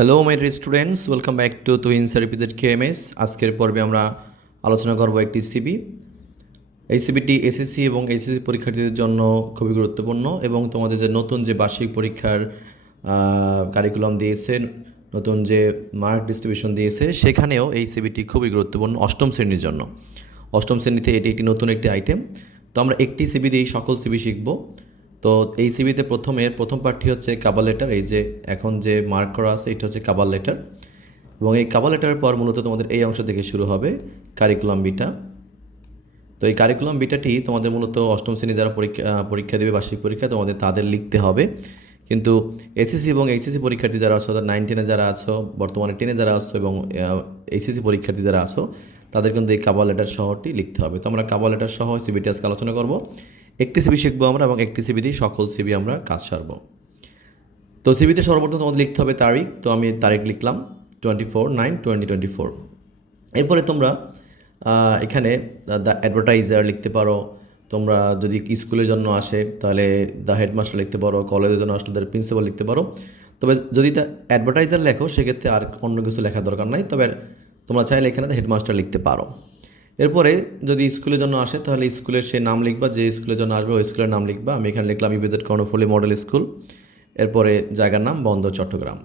Hello my dear students, welcome back to twins repeated KMS. আজকের পর্বে আমরা আলোচনা করব একটি সিবি। এই সিবিটি এসএসসি এবং এইচএসসি পরীক্ষার্থীদের জন্য খুবই গুরুত্বপূর্ণ এবং তোমাদের যে নতুন যে বার্ষিক পরীক্ষার কারিকুলাম দিয়েছে, নতুন যে মার্ক ডিস্ট্রিবিউশন দিয়েছে, সেখানেও এই সিবিটি খুবই গুরুত্বপূর্ণ অষ্টম শ্রেণীর জন্য। অষ্টম শ্রেণীতে এটি একটি নতুন একটি আইটেম। তো আমরা একটি সিবি দিয়েই সকল সিবি শিখব। তো এই সিবিতে প্রথম পার্টটি হচ্ছে কাভার লেটার। এই যে এখন যে মার্ক করা আছে এটা হচ্ছে কাভার লেটার, এবং এই কাভার লেটারের পর মূলত তোমাদের এই অংশ থেকে শুরু হবে কারিকুলাম বিটা। তো এই কারিকুলাম বিটাটি তোমাদের মূলত অষ্টম শ্রেণী যারা পরীক্ষা দেবে বার্ষিক পরীক্ষা, তোমাদের তাদের লিখতে হবে। কিন্তু এসএসসি এবং এইচএসসি পরীক্ষার্থী যারা আছো, অর্থাৎ 9 10-এ যারা আছো, বর্তমানে 10-এ যারা আছো এবং এইচএসসি পরীক্ষার্থী যারা আছো, তাদের কিন্তু এই কাভার লেটার সহটি লিখতে হবে। তো আমরা কাভার লেটার সহ সিবিটি আজকে আলোচনা করব। একটি সিবি শিখবো আমরা এবং একটি সিবি দিয়ে সকল সিবি আমরা কাজ সারবো। তো সিবিতে সর্বপ্রথম তোমাদের লিখতে হবে তারিখ। তো আমি তারিখ লিখলাম 24/9/2024। এরপরে তোমরা এখানে দ্য অ্যাডভার্টাইজার লিখতে পারো। তোমরা যদি স্কুলের জন্য আসে তাহলে দ্য হেডমাস্টার লিখতে পারো, কলেজের জন্য আসলে দ্য প্রিন্সিপাল লিখতে পারো। তবে যদি দ্য অ্যাডভার্টাইজার লেখো সেক্ষেত্রে আর অন্য কিছু লেখার দরকার নাই, তবে তোমরা চাইলে এখানে দ্য হেডমাস্টার লিখতে পারো। এরপরে যদি স্কুলের জন্য আসে তাহলে স্কুলের সে নাম লিখবা, যে স্কুলের জন্য আসবে ওই স্কুলের নাম লিখবা। আমি এখানে লিখলাম ইপিজেড কর্ণফুলী মডেল স্কুল। এরপরে জায়গার নাম বন্দর চট্টগ্রাম।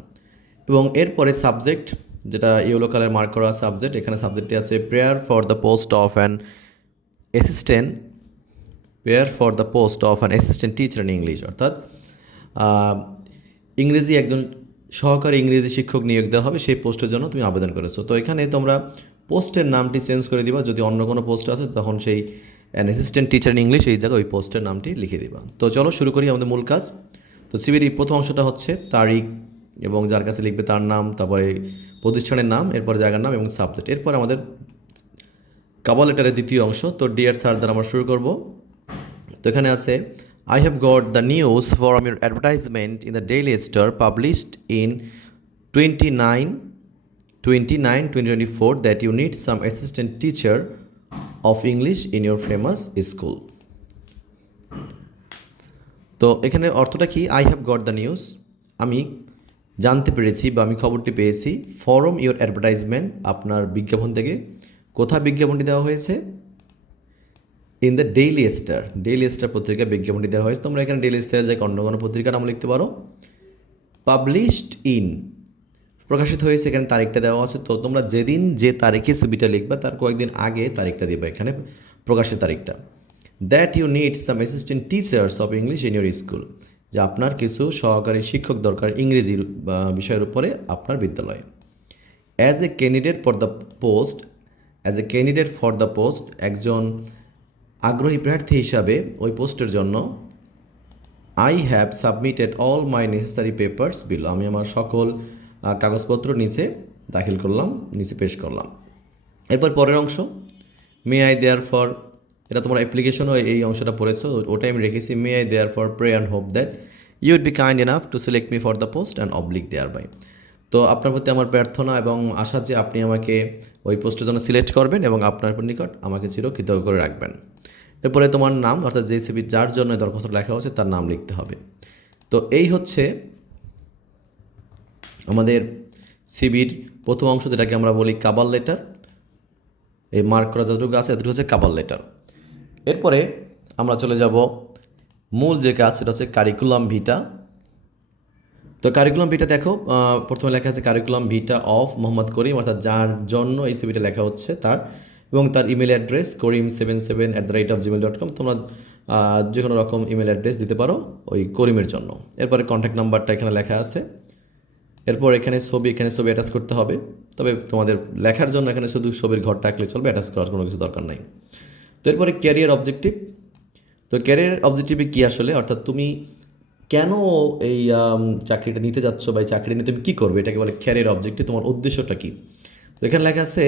এবং এরপরে সাবজেক্ট, যেটা ইয়েলো কালার মার্ক করা সাবজেক্ট, এখানে সাবজেক্টটি আছে prayer for the post of an assistant teacher in English. অর্থাৎ ইংরেজি একজন সহকারী ইংরেজি শিক্ষক নিয়োগ দেওয়া হবে, সেই পোস্টের জন্য তুমি আবেদন করেছো। তো এখানে তোমরা পোস্টের নামটি চেঞ্জ করে দিবা। যদি অন্য কোনো পোস্ট আছে তখন সেই an assistant teacher in English এই জায়গায় ওই পোস্টের নামটি লিখে দিবা। তো চলো শুরু করি আমাদের মূল কাজ। তো সিবির প্রথম অংশটা হচ্ছে তারিখ এবং যার কাছে লিখবে তার নাম, তারপরে প্রতিষ্ঠানের নাম, এরপরে জায়গার নাম এবং সাবজেক্ট। এরপর আমাদের কাভার লেটারের দ্বিতীয় অংশ। তো ডিয়ার স্যার দ্বারা আমরা শুরু করব। তো এখানে আছে I have got the news from your advertisement in the Daily Star published in 29/2024 that you need some assistant teacher of English in your famous school. তো এখানে অর্থটা কি? I have got the news, আমি জানতে পেরেছি বা আমি খবরটি পেয়েছি, ফরম ইউর অ্যাডভার্টাইজমেন্ট, আপনার বিজ্ঞাপন থেকে। কোথায় বিজ্ঞাপনটি দেওয়া হয়েছে? ইন দ্য ডেইলি স্টার পত্রিকা বিজ্ঞাপনটি দেওয়া হয়েছে। তোমরা এখানে ডেইলি স্টার জায়গায় অন্য কোনো পত্রিকার নাম লিখতে পারো। পাবলিশড ইন, প্রকাশিত হয়েছে, এখানে তারিখটা দেওয়া আছে। তো তোমরা যেদিন যে তারিখে সিবিটা লিখবা তার কয়েকদিন আগে তারিখটা দিবা, এখানে প্রকাশের তারিখটা। That you need some assistant teachers of English in your school, যে আপনার কিছু সহকারী শিক্ষক দরকার ইংরেজির বিষয়ের উপরে আপনার বিদ্যালয়ে। As a candidate for the post, একজন আগ্রহী প্রার্থী হিসাবে ওই পোস্টের জন্য I have submitted all my necessary papers below, আমি আমার সকল কাগজপত্র নিচে দাখিল করলাম, নিচে পেশ করলাম। এরপর পরের অংশ, মে আই দেয়ার ফর, এটা তোমার অ্যাপ্লিকেশনও এই অংশটা পড়েছো, ওটাই আমি রেখেছি। May I there for pray and hope that you would be kind enough to select me for the post and oblige thereby. তো আপনার প্রতি আমার প্রার্থনা এবং আশা যে আপনি আমাকে ওই পোস্টের জন্য সিলেক্ট করবেন এবং আপনার নিকট আমাকে চিরকৃতজ্ঞ করে রাখবেন। এরপরে তোমার নাম, অর্থাৎ যে সিবি যার জন্য দরখাস্ত লেখা হচ্ছে তার নাম লিখতে হবে। তো এই হচ্ছে আমাদের সিবির প্রথম অংশ, যেটাকে আমরা বলি কাভার লেটার। এই মার্ক করা যতটুকু আছে এতটুকু হচ্ছে কাভার লেটার। এরপরে আমরা চলে যাব মূল যে কাজ, সেটা হচ্ছে কারিকুলাম ভিটা। তো কারিকুলাম ভিটা দেখো, প্রথমে লেখা আছে কারিকুলাম ভিটা অফ মোহাম্মদ করিম, অর্থাৎ যার জন্য এই সিবিটা লেখা হচ্ছে তার, এবং তার ইমেল অ্যাড্রেস karim77@gmail.com। তোমরা যে কোনো রকম ইমেল অ্যাড্রেস দিতে পারো ওই করিমের জন্য। এরপরে কন্ট্যাক্ট নাম্বারটা এখানে লেখা আছে। এরপর এখানে ছবি অ্যাটাচ করতে হবে। তবে তোমাদের লেখার জন্য এখানে শুধু ছবির ঘরটা আঁকলে চলবে, অ্যাটাচ করার কোনো কিছু দরকার নাই। তো এরপরে ক্যারিয়ার অবজেক্টিভ। তো ক্যারিয়ার অবজেক্টিভে কী আসলে, অর্থাৎ তুমি কেন এই চাকরিটা নিতে যাচ্ছ বা এই চাকরি নিয়ে তুমি কী করবে, এটাকে বলে ক্যারিয়ার অবজেক্টিভ। তোমার উদ্দেশ্যটা কী? তো এখানে লেখা আছে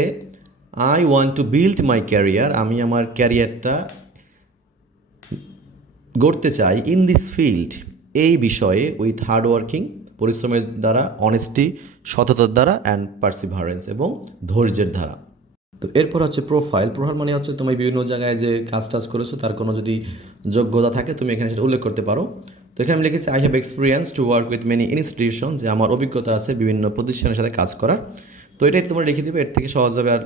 I want to build my career, আমি আমার ক্যারিয়ারটা গড়তে চাই ইন দিস ফিল্ড, এই বিষয়ে, উইথ হার্ড ওয়ার্কিং, পরিশ্রমের দ্বারা, অনেস্টি, সততার দ্বারা, অ্যান্ড পার্সিভারেন্স, এবং ধৈর্যের দ্বারা। তো এরপর হচ্ছে প্রোফাইল মানে হচ্ছে তুমি বিভিন্ন জায়গায় যে কাজ করেছো তার কোনো যদি যোগ্যতা থাকে তুমি এখানে সেটা উল্লেখ করতে পারো। তো এখানে আমি লিখেছি I have experience to work with many institution, যে আমার অভিজ্ঞতা আছে বিভিন্ন প্রতিষ্ঠানের সাথে কাজ করার। তো এটাই তোমরা লিখে দিবে, এর থেকে সহজভাবে আর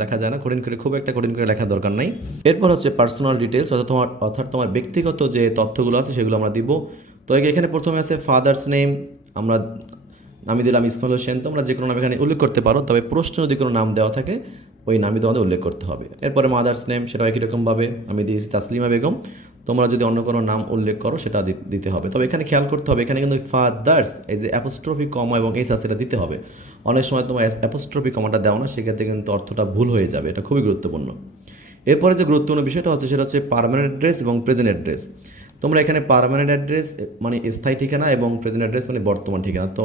লেখা যায় না, কঠিন করে খুব একটা কঠিন করে লেখার দরকার নাই। এরপর হচ্ছে পার্সোনাল ডিটেলস, অর্থাৎ তোমার ব্যক্তিগত যে তথ্যগুলো আছে সেগুলো আমরা দিব। তো এখানে প্রথমে আছে ফাদার্স নেম, আমি দিলাম ইসমাইল হোসেন, তোমরা যে কোনো নাম এখানে উল্লেখ করতে পারো, তবে প্রশ্ন যদি কোনো নাম দেওয়া থাকে ওই নামই তোমাদের উল্লেখ করতে হবে। এরপরে মাদার্স নেম, সেটাও একই রকমভাবে আমি দিয়েছি তাসলিমা বেগম, তোমরা যদি অন্য কোনো নাম উল্লেখ করো সেটা দিতে হবে। তবে এখানে খেয়াল করতে হবে, এখানে কিন্তু ফাদার্স এই যে অ্যাপোস্ট্রফি কমা এবং এস আছে, এটা দিতে হবে। অনেক সময় তোমার অ্যাপোস্ট্রফি কমাটা দাও না, সেক্ষেত্রে কিন্তু অর্থটা ভুল হয়ে যাবে, এটা খুবই গুরুত্বপূর্ণ। এরপরে যে গুরুত্বপূর্ণ বিষয়টা হচ্ছে সেটা হচ্ছে পার্মানেন্ট অ্যাড্রেস এবং প্রেজেন্ট অ্যাড্রেস। তোমরা এখানে পার্মানেন্ট অ্যাড্রেস মানে স্থায়ী ঠিকানা এবং প্রেজেন্ট অ্যাড্রেস মানে বর্তমান ঠিকানা। তো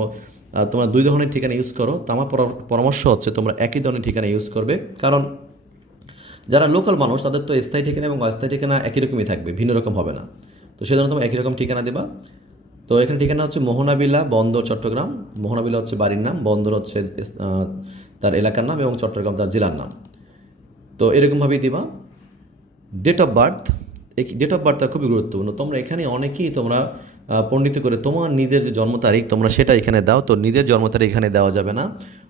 তোমরা দুই ধরনের ঠিকানা ইউজ করো, তো আমার পরামর্শ হচ্ছে তোমরা একই ধরনের ঠিকানা ইউজ করবে, কারণ যারা লোকাল মানুষ তাদের তো স্থায়ী ঠিকানা এবং অস্থায়ী ঠিকানা একই রকমই থাকবে, ভিন্ন রকম হবে না। তো সেই জন্য তোমরা একই রকম ঠিকানা দেবা। তো এখানে ঠিকানা হচ্ছে মোহনাবিলা, বন্দর, চট্টগ্রাম। মোহনাবিলা হচ্ছে বাড়ির নাম, বন্দর হচ্ছে তার এলাকার নাম এবং চট্টগ্রাম তার জেলার নাম। তো এরকমভাবেই দিবা। ডেট অফ বার্থ, এই ডেট অফ বার্থটা খুবই গুরুত্বপূর্ণ। তোমরা এখানে অনেকেই তোমরা পণ্ডিত করে তোমার নিজের যে জন্ম তারিখ তোমরা সেটা এখানে দাও, তো নিজের জন্ম তারিখ এখানে দেওয়া যাবে না।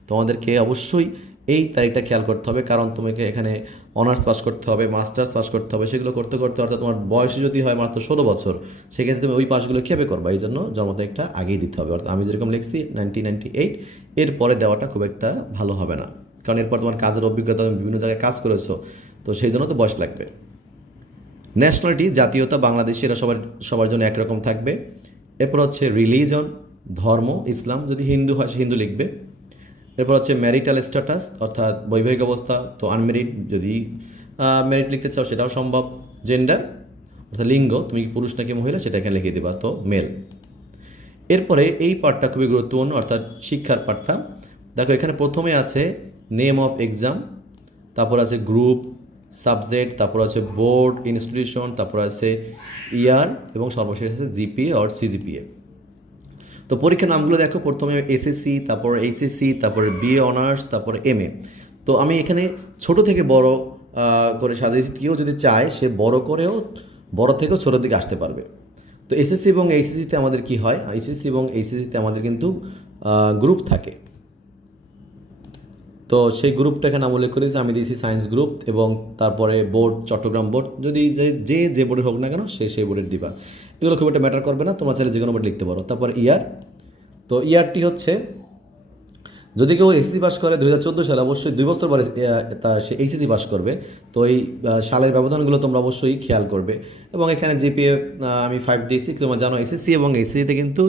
তোমাদেরকে অবশ্যই এই তারিখটা খেয়াল করতে হবে, কারণ তোমাকে এখানে অনার্স পাস করতে হবে, মাস্টার্স পাস করতে হবে, সেগুলো করতে করতে অর্থাৎ তোমার বয়স যদি হয় মাত্র 16 বছর, সেক্ষেত্রে তুমি ওই পাসগুলো কীভাবে করবা, এই জন্য জন্ম তারিখটা আগেই দিতে হবে। অর্থাৎ আমি যেরকম লিখছি 1998, এরপরে দেওয়াটা খুব একটা ভালো হবে না, কারণ এরপর তোমার কাজের অভিজ্ঞতা, তুমি বিভিন্ন জায়গায় কাজ করেছো, তো সেই জন্য তো বয়স লাগবে। ন্যাশনালিটি, জাতীয়তা বাংলাদেশি, এরা সবার জন্য একরকম থাকবে। এরপর হচ্ছে রিলিজন, ধর্ম ইসলাম, যদি হিন্দু হয় সে হিন্দু লিখবে। এরপর হচ্ছে ম্যারিটাল স্ট্যাটাস, অর্থাৎ বৈবাহিক অবস্থা, তো আনমেরিড, যদি ম্যারিড লিখতে চাও সেটাও সম্ভব। জেন্ডার অর্থাৎ লিঙ্গ, তুমি কি পুরুষ নাকি মহিলা সেটা এখানে লিখে দেবা, তো মেল। এরপরে এই পার্টটা খুবই গুরুত্বপূর্ণ, অর্থাৎ শিক্ষার পার্টটা। দেখো এখানে প্রথমে আছে নেম অফ এক্সাম, তারপর আছে গ্রুপ, সাবজেক্ট, তারপর আছে বোর্ড, ইনস্টিটিউশন, তারপর আছে ইয়ার এবং সর্বশেষ আছে জিপিএ অর সিজিপিএ। তো পরীক্ষার নামগুলো দেখো, প্রথমে এসএসসি, তারপর এইচএসসি, তারপরে বিএ অনার্স, তারপরে এমএ। তো আমি এখানে ছোট থেকে বড় করে সাজিয়েছি, কেউ যদি চায় সে বড় থেকেও ছোটোর দিকে আসতে পারবে। তো এসএসসি এবং এইচএসসিতে আমাদের কি হয়, এইচএসসি এবং এইচএসসিতে আমাদের কিন্তু গ্রুপ থাকে। তো সেই গ্রুপটা এখানে আমি উল্লেখ করেছি, আমি দিয়েছি সায়েন্স গ্রুপ, এবং তারপরে বোর্ড চট্টগ্রাম বোর্ড, যদি যে বোর্ডের হোক না কেন সেই বোর্ডের দিবা। এগুলো খুব একটা ম্যাটার করবে না, তোমরা চাইলে যে কোনো বোর্ড লিখতে পারো। তারপর ইয়ার, তো ইয়ারটি হচ্ছে যদি কেউ এসএসসি পাস করে 2014 সালে, অবশ্যই 2 বছর পরে তার সে এইচএসসি পাস করবে। তো এই সালের ব্যবধানগুলো তোমরা অবশ্যই খেয়াল করবে। এবং এখানে জিপিএ আমি 5 দিয়েছি, তোমরা জানো এসএসসি এবং এইচএসসিতে কিন্তু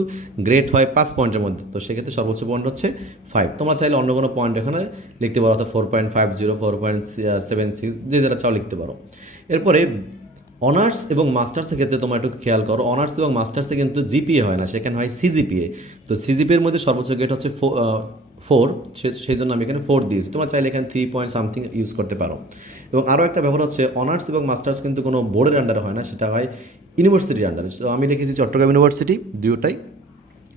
গ্রেড হয় 5 পয়েন্টের মধ্যে, তো সেক্ষেত্রে সর্বোচ্চ পয়েন্ট হচ্ছে 5। তোমরা চাইলে অন্য কোনো পয়েন্ট এখানে লিখতে পারো, অর্থাৎ 4.50, 4.76, যে যেটা চাও লিখতে পারো। এরপরে অনার্স এবং মাস্টার্সের ক্ষেত্রে তোমরা একটু খেয়াল করো, অনার্স এবং মাস্টার্সে কিন্তু জিপিএ হয় না, সেখানে হয় সিজিপিএ। তো সিজিপিএর মধ্যে সর্বোচ্চ গ্রেড হচ্ছে 4, সেই জন্য আমি এখানে 4 দিয়েছি। তোমরা চাইলে এখানে 3 পয়েন্ট সামথিং ইউজ করতে পারো। এবং আরও একটা ব্যাপার হচ্ছে অনার্স এবং মাস্টার্স কিন্তু কোনো বোর্ডের আন্ডারে হয় না, সেটা হয় ইউনিভার্সিটির আন্ডারে। তো আমি লিখেছি চট্টগ্রাম ইউনিভার্সিটি, দুটোটাই।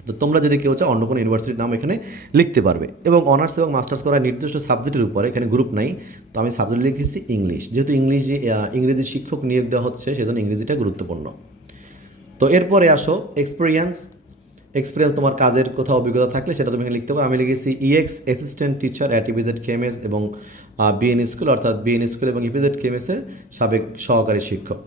তো তোমরা যদি কেউ চাও অন্য কোনো ইউনিভার্সিটির নাম এখানে লিখতে পারবে। এবং অনার্স এবং মাস্টার্স করা নির্দিষ্ট সাবজেক্টের উপরে, এখানে গ্রুপ নাই, তো আমি সাবজেক্ট লিখেছি ইংলিশ, যেহেতু ইংরেজি শিক্ষক নিয়োগ দেওয়া হচ্ছে সেজন্য ইংরেজিটা গুরুত্বপূর্ণ। তো এরপরে আসো এক্সপিরিয়েন্স, তোমার কাজের কোথাও অভিজ্ঞতা থাকলে সেটা তুমি এখানে লিখতে পারো। আমি লিখেছি EX assistant teacher at EPZ KMS এবং বিএন স্কুল, অর্থাৎ বিএন স্কুল এবং ইপিজেড কেএমএসের সাবেক সহকারী শিক্ষক।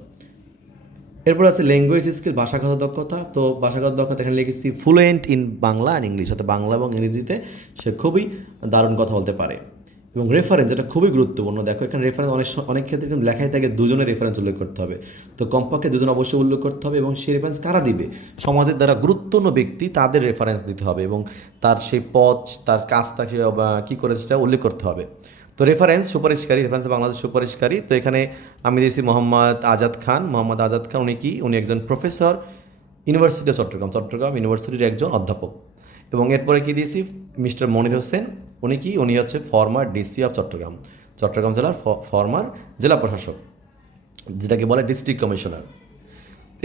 এরপর আছে ল্যাঙ্গুয়েজ স্কিল, ভাষাগত দক্ষতা। তো ভাষাগত দক্ষতা এখানে লিখেছি fluent in Bangla and English, অর্থাৎ বাংলা এবং ইংরেজিতে সে খুবই দারুণ কথা বলতে পারে। এবং রেফারেন্স, যেটা খুবই গুরুত্বপূর্ণ, দেখো এখানে রেফারেন্স অনেক ক্ষেত্রে কিন্তু লেখাই থাকে দুজনের রেফারেন্স উল্লেখ করতে হবে। তো কমপক্ষে দুজন অবশ্যই উল্লেখ করতে হবে, এবং সেই রেফারেন্স কারা দিবে, সমাজের দ্বারা গুরুত্বপূর্ণ ব্যক্তি, তাদের রেফারেন্স দিতে হবে, এবং তার সেই পথ, তার কাজটা কী করেছে সেটা উল্লেখ করতে হবে। তো রেফারেন্স সুপারিশকারী, রেফারেন্স বাংলাদেশ সুপারিশকারী। তো এখানে আমি দিয়েছি মোহাম্মদ আজাদ খান। উনি একজন প্রফেসর, ইউনিভার্সিটি অফ চট্টগ্রাম ইউনিভার্সিটির একজন অধ্যাপক। এবং এরপরে কি দিয়েছি মিস্টার মনির হোসেন, উনি হচ্ছে ফর্মার ডিসি অফ চট্টগ্রাম জেলার ফর্মার জেলা প্রশাসক, যেটাকে বলে ডিস্ট্রিক্ট কমিশনার।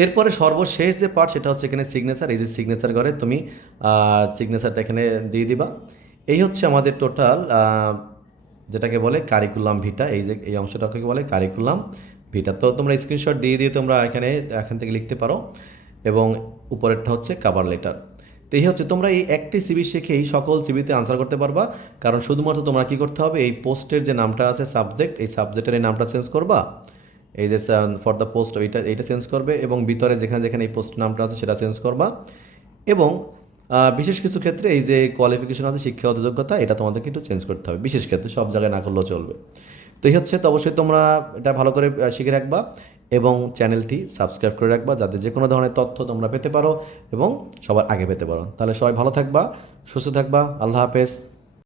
এরপরে সর্বশেষ যে পার্ট সেটা হচ্ছে এখানে সিগনেচার। এই যে সিগনেচার ঘরে তুমি সিগনেচারটা এখানে দিয়ে দিবা। এই হচ্ছে আমাদের টোটাল যেটাকে বলে কারিকুলাম ভিটা, এই অংশটাকে বলে কারিকুলাম ভিটা। তো তোমরা স্ক্রিনশট দিয়ে তোমরা এখান থেকে লিখতে পারো। এবং উপরেরটা হচ্ছে কাভার লেটার। তো এই হচ্ছে তোমরা এই একটি সিভি শিখেই সকল সিভিতে আনসার করতে পারবা, কারণ শুধুমাত্র তোমরা কী করতে হবে, এই পোস্টের যে নামটা আছে সাবজেক্ট, এই সাবজেক্টের এই নামটা চেঞ্জ করবা, এই যে ফর দ্য পোস্ট এইটা চেঞ্জ করবে, এবং ভিতরে যেখানে যেখানে এই পোস্ট নামটা আছে সেটা চেঞ্জ করবা, এবং বিশেষ কিছু ক্ষেত্রে এই যে কোয়ালিফিকেশন আছে শিক্ষাগত যোগ্যতা এটা তোমাদেরকে একটু চেঞ্জ করতে হবে, বিশেষ ক্ষেত্রে সব জায়গায় না করলেও চলবে। তো এই হচ্ছে, তো অবশ্যই তোমরা এটা ভালো করে শিখে রাখবা এবং চ্যানেলটি সাবস্ক্রাইব করে রাখবা, যাতে যে কোনো ধরনের তথ্য তোমরা পেতে পারো এবং সবার আগে পেতে পারো। তাহলে সবাই ভালো থাকবা, সুস্থ থাকবা, আল্লাহ হাফেজ।